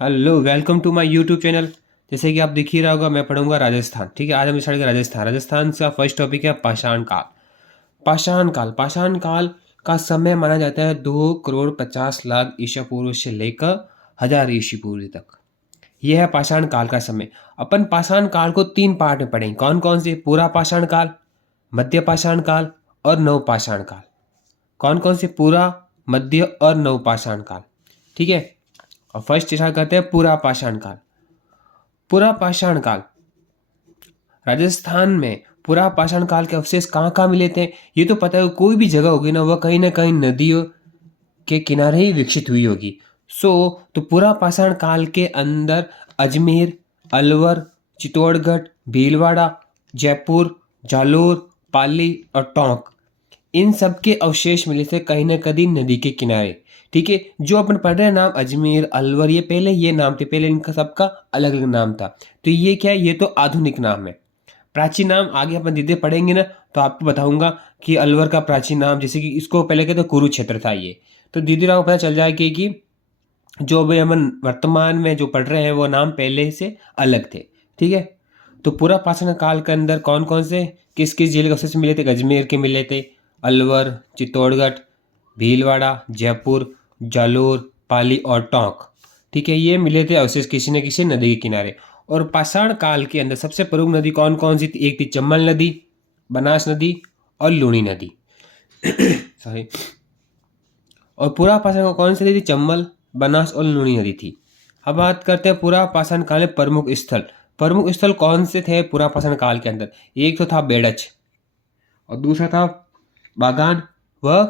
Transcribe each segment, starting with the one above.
Hello, welcome to my YouTube channel. जैसे कि आप दिख ही रहा होगा, मैं पढ़ूंगा राजस्थान। ठीक है, आज हम स्टार्ट करेंगे राजस्थान से। फर्स्ट टॉपिक है पाषाण काल। पाषाण काल का समय माना जाता है 2,50,00,000 ईसा पूर्व से लेकर 1,000 ईसा पूर्व तक। यह है पाषाण काल का समय। अपन पाषाण काल को तीन पार्ट में पढ़ेंगे। कौन कौन से? पूरा पाषाण काल, मध्य पाषाण काल और नव पाषाण काल। कौन कौन से? पूरा, मध्य और नव पाषाण काल। ठीक है, और फर्स्ट स्टार्ट करते हैं पूरा पाषाण काल। पूरा पाषाण काल, राजस्थान में पूरा पाषाण काल के अवशेष कहाँ कहाँ मिले थे ये तो पता है। कोई भी जगह होगी ना, वह कहीं ना कहीं नदियों के किनारे ही विकसित हुई होगी। तो पूरा पाषाण काल के अंदर अजमेर, अलवर, चित्तौड़गढ़, भीलवाड़ा, जयपुर, जालोर, पाली और टोंक, इन सब के अवशेष मिले थे कहीं ना कहीं नदी के किनारे। ठीक है, जो अपन पढ़ रहे हैं नाम अजमेर, अलवर, ये पहले ये नाम थे, पहले इनका सबका अलग अलग नाम था। तो ये क्या है? ये तो आधुनिक नाम है। प्राचीन नाम आगे अपन धीरे पढ़ेंगे ना, तो आपको बताऊंगा कि अलवर का प्राचीन नाम, जैसे कि इसको पहले कहते कुरुक्षेत्र था। ये तो धीरे धीरे आपको पता चल जाएगा कि जो अभी हम वर्तमान में जो पढ़ रहे हैं वो नाम पहले से अलग थे। ठीक है, तो पूरा पाषाण काल के अंदर कौन कौन से किस किस जिले के अवशेष मिले थे? अजमेर के मिले थे, अलवर, चित्तौड़गढ़, भीलवाड़ा, जयपुर, जालोर, पाली और टोंक। ठीक है, ये मिले थे अवशेष किसी न किसी नदी के किनारे। और पाषाण काल के अंदर सबसे प्रमुख नदी कौन कौन सी थी? एक थी चंबल नदी, बनास नदी और लूनी नदी। सॉरी। और पूरा पाषाण काल कौन सी नदी थी? चंबल, बनास और लूनी नदी थी। अब बात करते हैं पूरा पाषाण काल में प्रमुख स्थल। प्रमुख स्थल कौन से थे पूरा पाषाण काल के अंदर? एक तो था बेड़च, और दूसरा था बागान व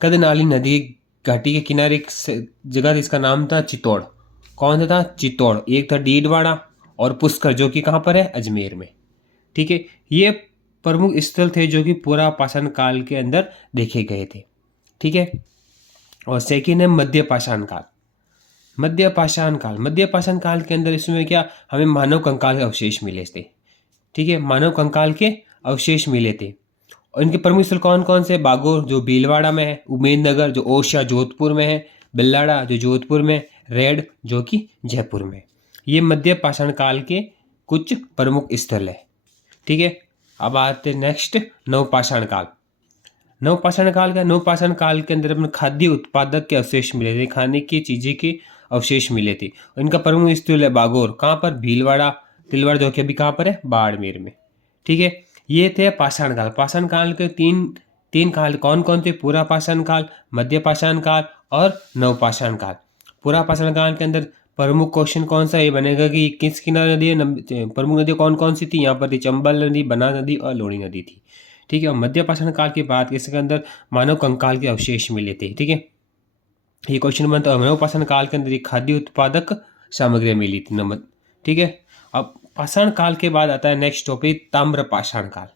कदनाली नदी घाटी के किनारे एक जगह थी, इसका नाम था चित्तौड़। कौन सा था? चित्तौड़। एक था डीडवाड़ा और पुष्कर, जो कि कहाँ पर है? अजमेर में। ठीक है, ये प्रमुख स्थल थे जो कि पूरा पाषाण काल के अंदर देखे गए थे। ठीक है, और सेकेंड है मध्य पाषाण काल। मध्य पाषाण काल के अंदर इसमें क्या हमें मानव कंकाल के अवशेष मिले थे। ठीक है, मानव कंकाल के अवशेष मिले थे। और इनके प्रमुख स्थल कौन कौन से? बागोर जो भीलवाड़ा में है, उमेदनगर जो ओरछा जोधपुर में है, बिल्लाड़ा जो जोधपुर में, रेड जो कि जयपुर में। ये मध्य पाषाण काल के कुछ प्रमुख स्थल है। ठीक है, अब आते नेक्स्ट नवपाषाण काल। नवपाषाण काल के अंदर अपने खाद्य उत्पादक के अवशेष मिले थे, खाने की चीजें के अवशेष मिले थे। और इनका प्रमुख स्थल है बागोर। कहाँ पर? भीलवाड़ा, तिलवाड़ा जो कि अभी कहाँ पर है? बाड़मेर में। ठीक है, ये थे पाषाण काल के तीन तीन काल कौन कौन थे? पूरा पाषाण काल, मध्य पाषाण काल और नवपाषाण काल। पूरा पाषाण काल के अंदर प्रमुख क्वेश्चन कौन सा ये बनेगा कि किस किनारे नदी है? प्रमुख नदी कौन कौन सी थी? यहाँ पर थी चंबल नदी, बनास नदी और लूनी नदी थी। ठीक है, और मध्य पाषाण काल की बात इसके अंदर मानव कंकाल के अवशेष मिले थे। ठीक है, ये क्वेश्चन बनता है। नवपाषाण काल के अंदर खाद्य उत्पादक सामग्री मिली थी, नमक। ठीक है, अब पाषाण काल के बाद आता है नेक्स्ट टॉपिक ताम्र पाषाण काल।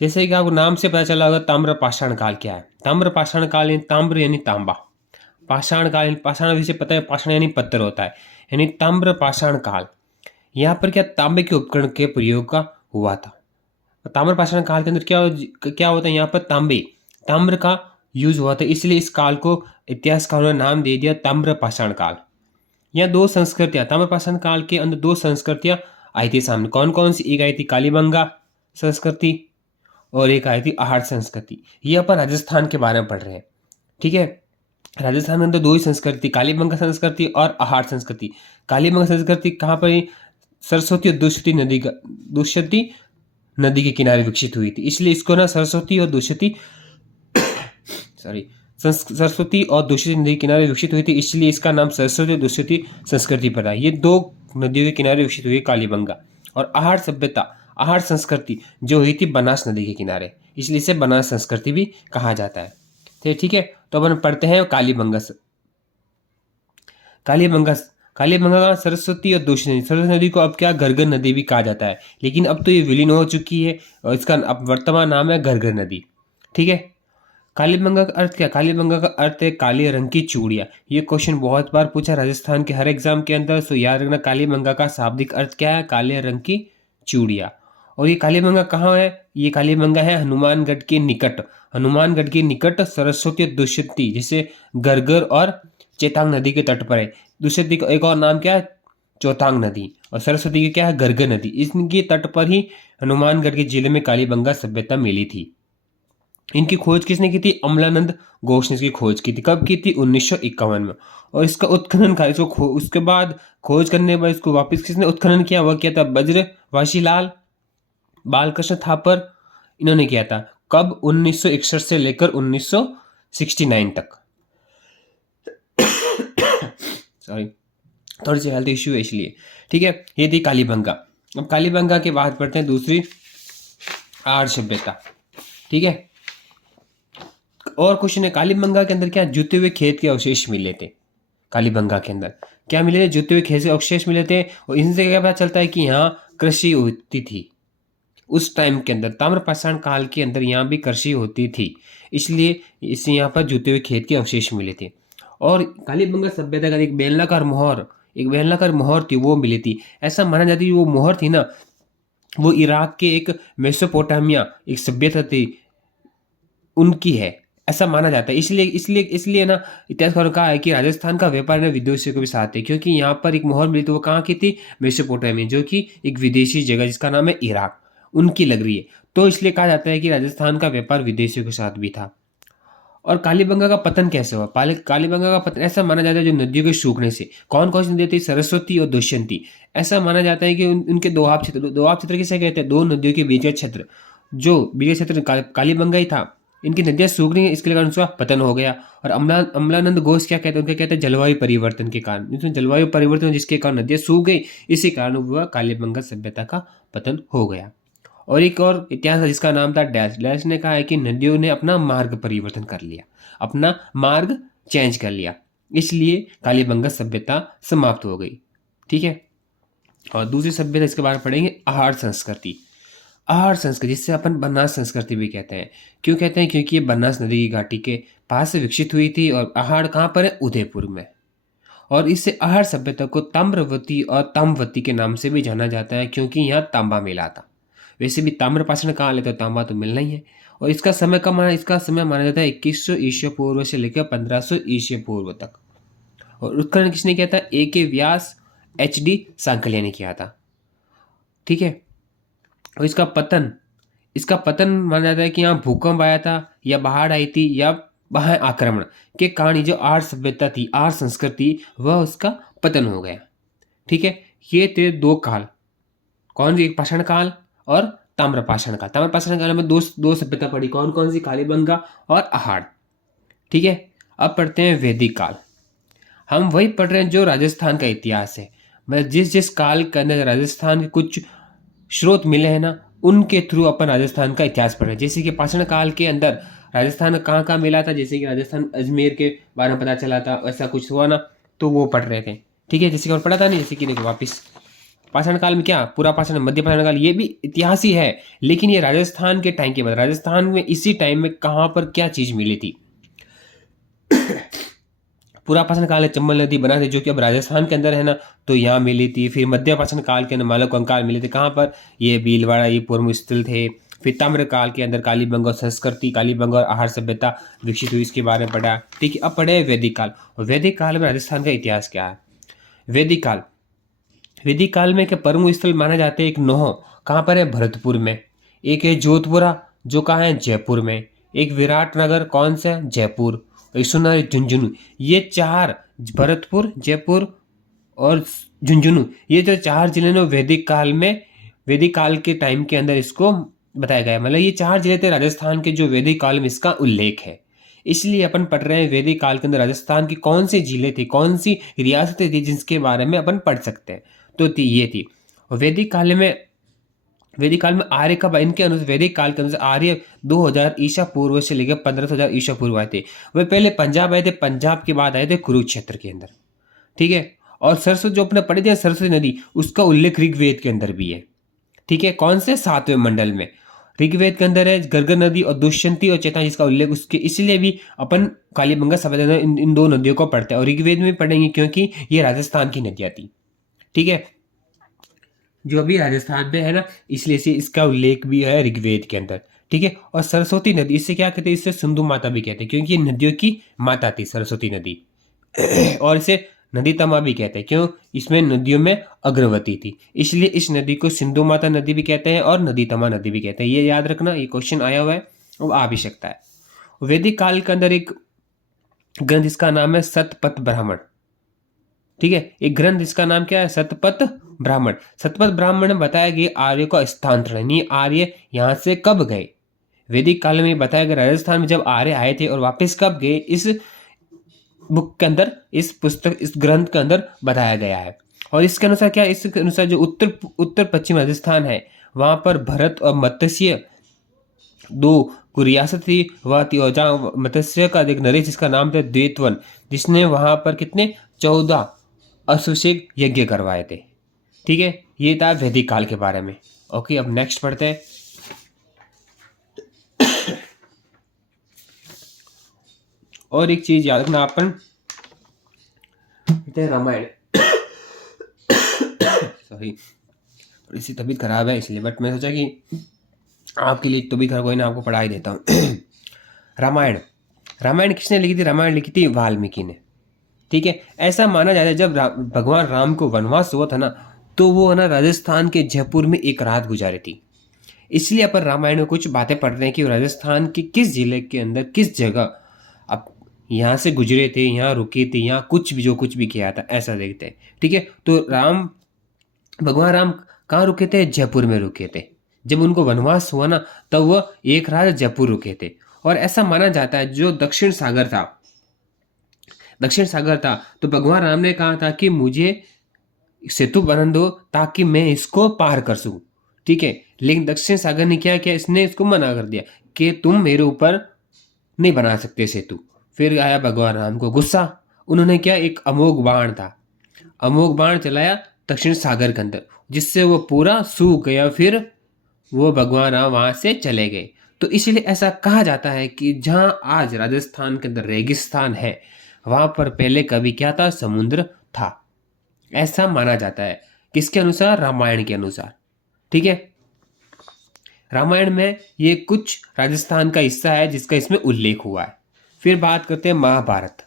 जैसे कि आपको नाम से पता चला होगा ताम्र पाषाण काल क्या है। ताम्र पाषाण काल यानी ताम्र यानी तांबा, पाषाण काल पाषाण विषय पता है, पाषाण यानी पत्थर होता है, यानी ताम्र पाषाण काल। यहाँ पर क्या तांबे के उपकरण के प्रयोग का हुआ था। ताम्र पाषाण काल के अंदर क्या होता है? यहाँ पर ताम्र का यूज हुआ था, इसलिए इस काल को इतिहासकारों ने नाम दे दिया ताम्र पाषाण काल। यहाँ दो संस्कृतियां, ताम्र पाषाण काल के अंदर दो संस्कृतियां आई थी सामने। कौन कौन सी? एक आई थी कालीबंगा संस्कृति और एक आई थी आहट संस्कृति। ये अपन राजस्थान के बारे में पढ़ रहे हैं। ठीक है, राजस्थान के अंदर दो ही संस्कृति, कालीबंगा संस्कृति और आहट संस्कृति। कालीबंगा संस्कृति कहाँ पर है? सरस्वती और दुष्यति नदी के किनारे विकसित हुई थी, इसलिए इसको ना सरस्वती और दूषित नदी के किनारे विकसित हुई थी, इसलिए इसका नाम सरस्वती और दूषित संस्कृति पड़ा। ये दो नदियों के किनारे विकसित हुई कालीबंगा। और आहट सभ्यता, आहट संस्कृति जो हुई थी बनास नदी के किनारे, इसलिए इसे बनास संस्कृति भी कहा जाता है। ठीक है, तो अपन पढ़ते हैं कालीबंगा का सरस्वती और दूषित नदी। सरस्वती नदी को अब क्या घर्घर नदी भी कहा जाता है, लेकिन अब तो ये विलीन हो चुकी है और इसका अब वर्तमान नाम है घर्घर नदी। ठीक है, कालीबंगा का अर्थ क्या? कालीबंगा का अर्थ है काले रंग की चूड़ियाँ। ये क्वेश्चन बहुत बार पूछा राजस्थान के हर एग्जाम के अंदर, तो याद रखना कालीबंगा का शाब्दिक अर्थ क्या है? काले रंग की चूड़ियाँ। और ये कालीबंगा कहाँ है? ये कालीबंगा है हनुमानगढ़ के निकट सरस्वती और दुष्यंती जैसे घर्घर और चेतांग नदी के तट पर है। दुष्यंती का एक और नाम क्या है, चौथांग नदी। और सरस्वती की क्या है, गर्ग नदी। इनके तट पर ही हनुमानगढ़ के जिले में कालीबंगा सभ्यता मिली थी। इनकी खोज किसने की थी, अमलानंद घोष ने इसकी खोज की थी। कब की थी, 1951 में। और इसका उत्खनन का इसको उसके बाद खोज करने के बाद इसको वापस किसने उत्खनन किया, वह किया था ब्रजवासीलाल बालकृष्ण थापर, इन्होंने किया था। कब, 1961 से लेकर 1969 तक। सॉरी, थोड़ी सी हेल्थ इश्यू है इसलिए। ठीक है, ये थी कालीबंगा। अब कालीबंगा के बाद पढ़ते हैं दूसरी, आर्य सभ्यता। ठीक है, और क्वेश्चन है, कालीबंगा के अंदर क्या जुते हुए खेत के अवशेष मिले थे। कालीबंगा के अंदर क्या मिले थे, जुते हुए खेत के अवशेष मिले थे। और इनसे क्या पता चलता है कि यहाँ कृषि होती थी उस टाइम के अंदर, ताम्रपाषाण काल के अंदर यहाँ भी कृषि होती थी, इसलिए इसे यहाँ पर जुते हुए खेत के अवशेष मिले थे। और कालीबंगा सभ्यता का एक बेलनाकार मोहर थी, वो मिली थी। ऐसा माना जाता है वो मोहर थी ना, वो इराक के एक मेसोपोटामिया एक सभ्यता थी उनकी है, ऐसा माना जाता है। इसलिए ना इतिहासकारों कहा है कि राजस्थान का व्यापार ना विदेशियों के भी साथ है, क्योंकि यहाँ पर एक मोहर मिली, तो वो कहाँ की थी, मेसोपोटामिया, जो कि एक विदेशी जगह जिसका नाम है इराक, उनकी लग रही है। तो इसलिए कहा जाता है कि राजस्थान का व्यापार विदेशियों के साथ भी था। और कालीबंगा का पतन कैसे हुआ, कालीबंगा का पतन ऐसा माना जाता है जो नदियों के सूखने से। कौन कौन सी नदियाँ थी, सरस्वती और दुष्यंती। ऐसा माना जाता है कि उनके दोआब क्षेत्र किसे कहते हैं, दो नदियों के बीच का क्षेत्र, जो बीच का क्षेत्र कालीबंगा ही था। इनकी नदियां सूख रही हैं, इसके कारण उसका पतन हो गया। और अमलानंद घोष क्या कहते हैं, उनके कहते हैं जलवायु परिवर्तन के कारण, इसमें जलवायु परिवर्तन जिसके कारण नदियां सूख गई, इसी कारण वह कालीबंगा सभ्यता का पतन हो गया। और एक और इतिहास है जिसका नाम था डैश ने कहा है कि नदियों ने अपना मार्ग परिवर्तन कर लिया, अपना मार्ग चेंज कर लिया, इसलिए कालीबंगा सभ्यता समाप्त हो गई। ठीक है, और दूसरी सभ्यता इसके बारे में पढ़ेंगे, आहार संस्कृति। आहार संस्कृति जिससे अपन बनास संस्कृति भी कहते हैं। क्यों कहते हैं, क्योंकि ये बनास नदी की घाटी के पास से विकसित हुई थी। और आहार कहाँ पर है, उदयपुर में। और इससे आहार सभ्यता को ताम्रवती और ताम्रवती के नाम से भी जाना जाता है, क्योंकि यहाँ तांबा मिला था। वैसे भी ताम्रपाषाण कहाँ लेते, तांबा तो मिलना ही है। और इसका समय इसका समय माना जाता है 2100 ईस्वी पूर्व से लेकर 1500 ईस्वी पूर्व तक। और उत्खनन किसने किया था, A.K. व्यास, H.D. सांकलिया ने किया था। ठीक है, और इसका पतन माना जाता है कि यहाँ भूकंप आया था, या बाढ़ आई थी, या वहाँ आक्रमण के कारण ये जो आर्य सभ्यता थी, आर्य संस्कृति, वह उसका पतन हो गया। ठीक है, ये थे दो काल, कौन सी, एक पाषाण काल और ताम्रपाषाण काल। ताम्रपाषाण काल में दो सभ्यता पड़ी, कौन कौन सी, कालीबंगा और आहार। ठीक है, अब पढ़ते हैं वैदिक काल। हम वही पढ़ रहे हैं जो राजस्थान का इतिहास है। मतलब जिस जिस काल के अंदर राजस्थान के कुछ स्रोत मिले हैं ना, उनके थ्रू अपन राजस्थान का इतिहास पढ़ रहे हैं। जैसे कि पाषाण काल के अंदर राजस्थान कहाँ कहाँ मिला था, जैसे कि राजस्थान अजमेर के बारे में पता चला था, ऐसा कुछ हुआ ना, तो वो पढ़ रहे थे। ठीक है, जैसे कि और पढ़ा था नहीं, जैसे कि देखो वापिस पाषाण काल में क्या, पूरा पाषाण, मध्य पाषाण काल, ये भी इतिहास ही है, लेकिन ये राजस्थान के टाइम के बाद, राजस्थान में इसी टाइम में कहाँ पर क्या चीज मिली थी। पूरा पाषाण काल है, चंबल नदी बना थी, जो कि अब राजस्थान के अंदर है ना, तो यहाँ मिली थी। फिर मध्य पाषाण काल के अंदर मालव कंकाल मिले थे, कहाँ पर, ये भीलवाड़ा, ये पूर्व स्थल थे। फिर ताम्र काल के अंदर कालीबंगा संस्कृति, कालीबंगा और आहार सभ्यता विकसित हुई, इसके बारे में पढ़ा। ठीक है, अब पढ़े वैदिक काल। और वैदिक काल में राजस्थान का इतिहास क्या है। वैदिक काल में क्या प्रमुख स्थल माने जाते हैं, एक नोह, कहाँ पर है, भरतपुर में। एक है जोधपुरा, जो कहाँ है, जयपुर में। एक विराटनगर, कौन सा, जयपुर। सुना झुंझुनू, ये चार, भरतपुर, जयपुर और झुंझुनू, ये जो चार जिले ने वैदिक काल के टाइम के अंदर इसको बताया गया। मतलब ये चार जिले थे राजस्थान के, जो वैदिक काल में इसका उल्लेख है। इसलिए अपन पढ़ रहे हैं वैदिक काल के अंदर राजस्थान की कौन से जिले थे, कौन सी रियासतें थी, जिसके बारे में अपन पढ़ सकते हैं। तो ये थी। और वैदिक काल में आर्य कब, इनके अनुसार वैदिक काल के अनुसार आर्य 2000 ईसा पूर्व से लेकर 1500 ईसा पूर्व आए थे। वे पहले पंजाब आए थे, पंजाब के बाद आए थे कुरुक्षेत्र के अंदर। ठीक है, और सरस्वती जो अपने पढ़े थे सरस्वती नदी, उसका उल्लेख ऋग्वेद के अंदर भी है। ठीक है, कौन से, 7वें मंडल में ऋग्वेद के अंदर है गर्ग नदी और दुष्यंती और चेता, जिसका उल्लेख उसके, इसलिए भी अपन कालीबंगा सभ्यता इन दो नदियों को पढ़ते हैं। और ऋग्वेद में पढ़ेंगे क्योंकि ये राजस्थान की नदियां थी। ठीक है, जो अभी राजस्थान में है ना, इसलिए से इसका उल्लेख भी है ऋग्वेद के अंदर। ठीक है, और सरस्वती नदी, इससे क्या कहते हैं, इससे सिंधु माता भी कहते हैं, क्योंकि ये नदियों की माता थी सरस्वती नदी। और इसे नदी तमा भी कहते हैं। क्यों? इसमें नदियों में अग्रवती थी, इसलिए इस नदी को सिंधु माता नदी भी कहते हैं और नदी तमा नदी भी कहते हैं। ये याद रखना, ये क्वेश्चन आया हुआ है, वो आ भी सकता है। वैदिक काल के अंदर एक ग्रंथ, इसका नाम है सतपथ ब्राह्मण। ठीक है, एक ग्रंथ, इसका नाम क्या है? सतपथ ब्राह्मण। सतपथ ब्राह्मण में बताया गया आर्य का स्थानांतरण, यानी आर्य यहाँ से कब गए। वैदिक काल में बताया गया राजस्थान में जब आर्य आए थे और वापस कब गए, इस बुक के अंदर, इस पुस्तक, इस ग्रंथ के अंदर बताया गया है। और इसके अनुसार क्या, इसके अनुसार जो उत्तर पश्चिम राजस्थान है, वहां पर भरत और मत्स्य दो रियासत थी, वह थी, और जहाँ मत्स्य का एक नरेश जिसका नाम था द्वेतवन, जिसने वहां पर कितने 14 अश्वमेध यज्ञ करवाए थे। ठीक है, ये था वैदिक काल के बारे में। ओके, अब नेक्स्ट पढ़ते हैं। और एक चीज याद रखना, अपन रामायण सॉरी, थोड़ी सी तबीयत खराब है इसलिए, बट मैं सोचा कि आपके लिए तबीयत खराब, कोई ना, आपको पढ़ा ही देता हूँ। रामायण, रामायण किसने लिखी थी? रामायण लिखी थी वाल्मीकि ने। ठीक है, ऐसा माना जाता है जब भगवान राम को वनवास हुआ था ना, तो वो है ना राजस्थान के जयपुर में एक रात गुजारी थी। इसलिए अपन रामायण में कुछ बातें पढ़ रहे हैं कि राजस्थान के किस जिले के अंदर किस जगह अब यहाँ से गुजरे थे, यहाँ रुके थे, यहाँ कुछ भी जो कुछ भी किया था, ऐसा देखते हैं। ठीक है, तो भगवान राम कहाँ रुके थे? जयपुर में रुके थे। जब उनको वनवास हुआ ना, तब वह एक रात जयपुर रुके थे। और ऐसा माना जाता है जो दक्षिण सागर था, तो भगवान राम ने कहा था कि मुझे सेतु बना दो ताकि मैं इसको पार कर सकूं। ठीक है, लेकिन दक्षिण सागर ने क्या किया, इसने इसको मना कर दिया कि तुम मेरे ऊपर नहीं बना सकते सेतु। फिर आया भगवान राम को गुस्सा, उन्होंने क्या, एक अमोघ बाण था, अमोघ बाण चलाया दक्षिण सागर के अंदर, जिससे वो पूरा सूख गया। फिर वो भगवान राम वहां से चले गए। तो इसलिए ऐसा कहा जाता है कि जहां आज राजस्थान के अंदर रेगिस्तान है, वहां पर पहले कभी क्या था? समुद्र था। ऐसा माना जाता है, किसके अनुसार? रामायण के अनुसार। ठीक है, रामायण में ये कुछ राजस्थान का हिस्सा है जिसका इसमें उल्लेख हुआ है। फिर बात करते हैं महाभारत।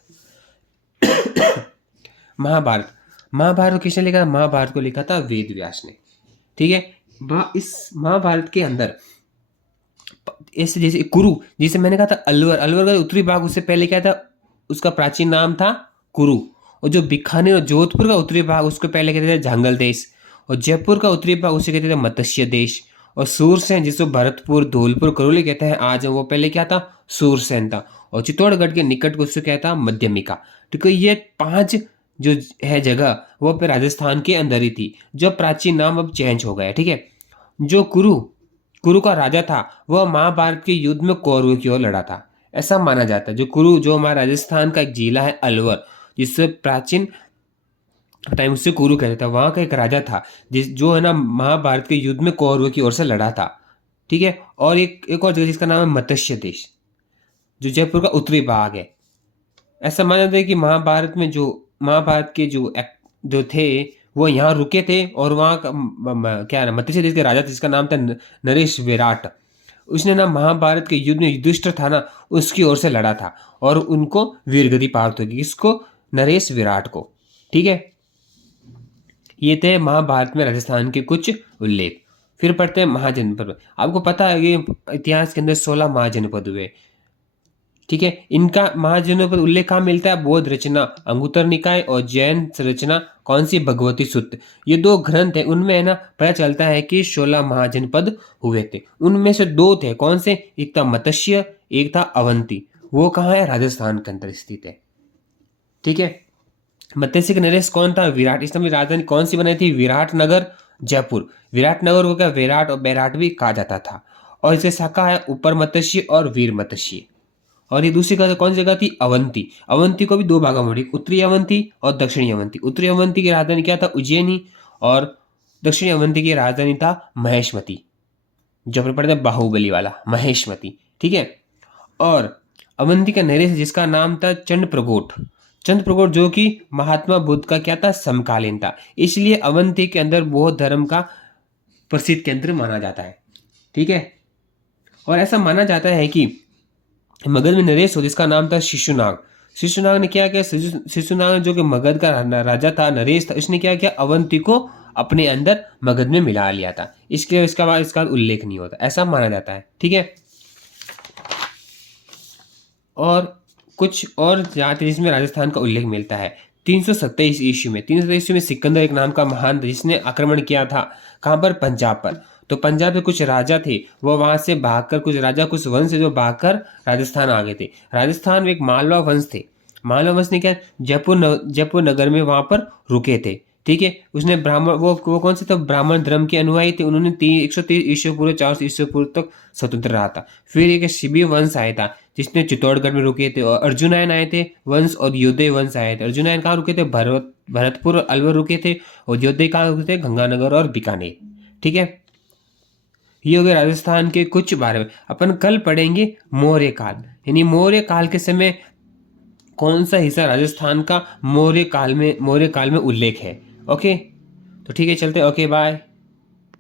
महाभारत, महाभारत किसने लिखा? महाभारत को लिखा था वेद व्यास ने। ठीक है, इस महाभारत के अंदर ऐसे जैसे कुरु, जिसे मैंने कहा था अलवर, अलवर का उत्तरी भाग, उससे पहले क्या था? उसका प्राचीन नाम था कुरु। और जो बीकानेर और जोधपुर का उत्तरी भाग, उसको पहले कहते थे झांगल देश। और जयपुर का उत्तरी भाग उसे कहते थे मत्स्य देश। और सूरसेन, जिसको भरतपुर, धौलपुर, करौली कहते हैं आज, वो पहले क्या था? सूरसेन था। और चित्तौड़गढ़ के निकट को उससे क्या था? मध्यमिका। ठीक है, ये 5 जो है जगह, वो पे राजस्थान के अंदर ही थी, जो प्राचीन नाम अब चेंज हो गया। ठीक है, जो कुरु का राजा था, वह महाभारत के युद्ध में कौरवों की ओर लड़ा था, ऐसा माना जाता है। जो कुरु, जो हमारा राजस्थान का एक जिला है अलवर, जिससे प्राचीन टाइम उससे कुरु कहते थे, वहां का एक राजा था जो है ना महाभारत के युद्ध में कौरवों की ओर से लड़ा था। ठीक है, और एक और जगह जिसका नाम है मत्स्य देश, जो जयपुर का उत्तरी भाग है। ऐसा माना जाता है कि महाभारत के जो थे, वो यहाँ रुके थे। और वहाँ का क्या है, मत्स्य देश के राजा था जिसका नाम था नरेश विराट। उसने ना महाभारत के युद्ध में युधिष्ठिर था ना, उसकी ओर से लड़ा था, और उनको वीरगति प्राप्त होगी। इसको? नरेश विराट को। ठीक है, ये थे महाभारत में राजस्थान के कुछ उल्लेख। फिर पढ़ते हैं महाजनपद। आपको पता है कि इतिहास के अंदर 16 महाजनपद हुए। ठीक है, इनका महाजनपद उल्लेख कहाँ मिलता है? बौद्ध रचना अंगुत्तर निकाय और जैन रचना कौन सी? भगवती सूत्र। ये 2 ग्रंथ है, उनमें है ना पता चलता है कि 16 महाजनपद हुए थे। उनमें से 2 थे, कौन से? एक था मत्स्य, एक था अवंती। वो कहाँ है? राजस्थान के अंदर स्थित है। ठीक है, मत्स्य का नरेश कौन था? विराट। इसने राजधानी कौन सी बनाई थी? विराटनगर, जयपुर। विराटनगर को क्या विराट और बैराट भी कहा जाता था। और इसके शाखा है ऊपर मत्स्य और वीर मत्स्य। और ये दूसरी कौन सी जगह थी? अवंती। अवंती को भी 2 भागों में, उत्तरी अवंती और दक्षिणी अवंती। उत्तरी अवंती की राजधानी क्या था? उज्जैनी। और दक्षिणी अवंती की राजधानी था महेशमती, जो अपने पढ़ते हैं बाहुबली वाला महेशमती। ठीक है, और अवंती का नरेश जिसका नाम था चंद्रप्रगोट, जो कि महात्मा बुद्ध का क्या था? समकालीन था। इसलिए अवंती के अंदर बौद्ध धर्म का प्रसिद्ध केंद्र माना जाता है। ठीक है, और ऐसा माना जाता है कि मगध में नरेश हो जिसका नाम था शिशुनाग। शिशुनाग ने क्या किया, शिशुनाग जो कि मगध का राजा था, नरेश था, इसने क्या किया, अवंती को अपने अंदर मगध में मिला लिया था। इसके इसका बाद इसका उल्लेख नहीं होता, ऐसा माना जाता है। ठीक है, और कुछ और जाति जिसमें राजस्थान का उल्लेख मिलता है। 327 ईस्वी में, 327 ईस्वी में सिकंदर एक नाम का महान था, जिसने आक्रमण किया था कहाँ पर, पंजाब पर। तो पंजाब में कुछ राजा थे, वो वहां से भागकर, कुछ राजा कुछ वंश जो भागकर राजस्थान आ गए थे। राजस्थान में एक मालवा वंश थे, मालवा वंश ने क्या, जयपुर नगर में वहां पर रुके थे। ठीक है, उसने ब्राह्मण, वो कौन से, तो ब्राह्मण धर्म के अनुयायी थे। उन्होंने 130 ईस्वी पूर्व 400 ईस्वी पूर्व तक स्वतंत्र रहा था। फिर एक शिबी वंश आया था, जिसने चित्तौड़गढ़ में रुके थे, और अर्जुनायन आए थे वंश, और योद्धे वंश आए थे। अर्जुनायन कहाँ रुके थे, भरतपुर और अलवर रुके थे, और योद्धे कहाँ रुके थे, गंगानगर और बीकानेर। ठीक है, ये हो गया राजस्थान के कुछ बारे में। अपन कल पढ़ेंगे मौर्य काल, यानी मौर्य काल के समय कौन सा हिस्सा राजस्थान का मौर्य काल में उल्लेख है। ओके, तो ठीक है, चलते, ओके बाय।